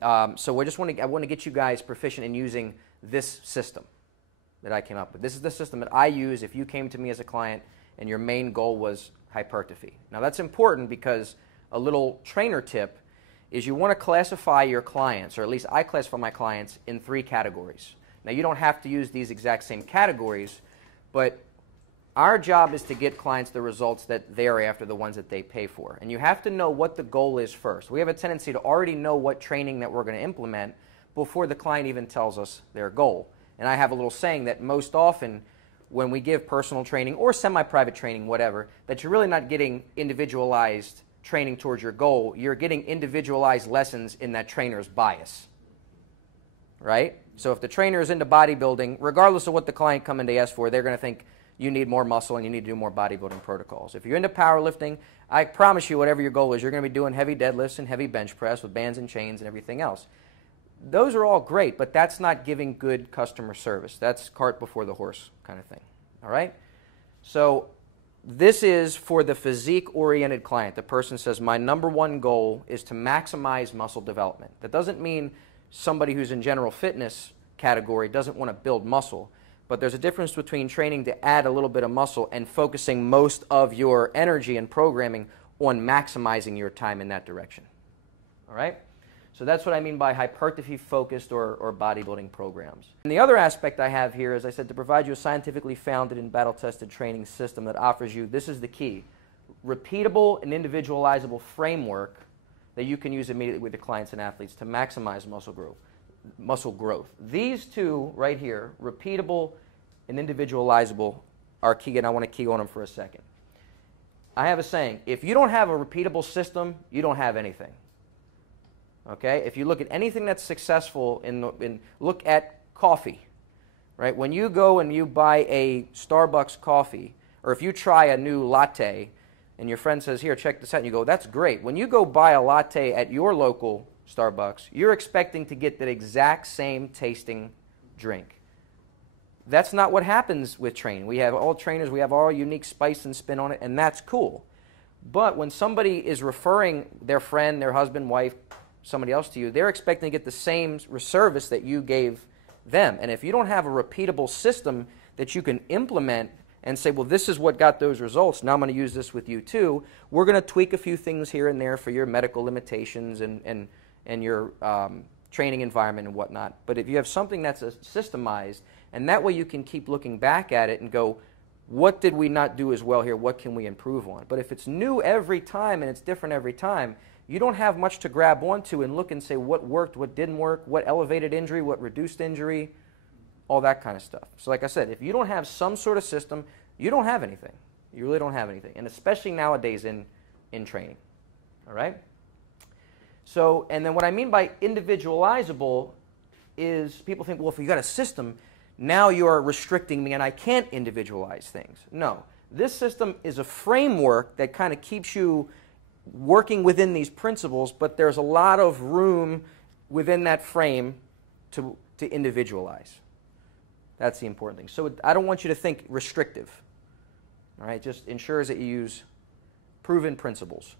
So I want to get you guys proficient in using this system that I came up with. This is the system that I use if you came to me as a client and your main goal was hypertrophy. Now that's important because a little trainer tip is you want to classify your clients, or at least I classify my clients, in 3 categories. Now you don't have to use these exact same categories, but our job is to get clients the results that they're after, the ones that they pay for. And you have to know what the goal is first. We have a tendency to already know what training that we're going to implement before the client even tells us their goal. And I have a little saying that most often when we give personal training or semi-private training, whatever, that you're really not getting individualized training towards your goal. You're getting individualized lessons in that trainer's bias, right? So if the trainer is into bodybuilding, regardless of what the client come in to ask for, they're going to think you need more muscle and you need to do more bodybuilding protocols. If you're into powerlifting, I promise you whatever your goal is, you're going to be doing heavy deadlifts and heavy bench press with bands and chains and everything else. Those are all great, but that's not giving good customer service. That's cart before the horse kind of thing, all right? So this is for the physique-oriented client. The person says, my #1 goal is to maximize muscle development. That doesn't mean somebody who's in general fitness category doesn't want to build muscle, but there's a difference between training to add a little bit of muscle and focusing most of your energy and programming on maximizing your time in that direction, all right? So that's what I mean by hypertrophy-focused or bodybuilding programs. And the other aspect I have here is, I said, to provide you a scientifically founded and battle-tested training system that offers you, this is the key, repeatable and individualizable framework that you can use immediately with your clients and athletes to maximize muscle growth. These two right here, repeatable and individualizable, are key, and I want to key on them for a second. I have a saying, if you don't have a repeatable system, you don't have anything. Okay? If you look at anything that's successful, look at coffee, right? When you go and you buy a Starbucks coffee, or if you try a new latte, and your friend says, here, check this out, and you go, that's great. When you go buy a latte at your local Starbucks, you're expecting to get that exact same tasting drink. That's not what happens with training. We have all trainers, we have our unique spice and spin on it, and that's cool. But when somebody is referring their friend, their husband, wife, somebody else to you, they're expecting to get the same service that you gave them. And if you don't have a repeatable system that you can implement and say, well, this is what got those results, now I'm going to use this with you too, we're going to tweak a few things here and there for your medical limitations and your training environment and whatnot. But if you have something that's systemized, and that way you can keep looking back at it and go, what did we not do as well here? What can we improve on? But if it's new every time and it's different every time, you don't have much to grab onto and look and say what worked, what didn't work, what elevated injury, what reduced injury, all that kind of stuff. So like I said, if you don't have some sort of system, you don't have anything. You really don't have anything, and especially nowadays in training, all right? So, and then what I mean by individualizable is people think, well, if you got a system, now you're restricting me and I can't individualize things. No, this system is a framework that kind of keeps you working within these principles, but there's a lot of room within that frame to individualize. That's the important thing. So I don't want you to think restrictive. All right, just ensures that you use proven principles.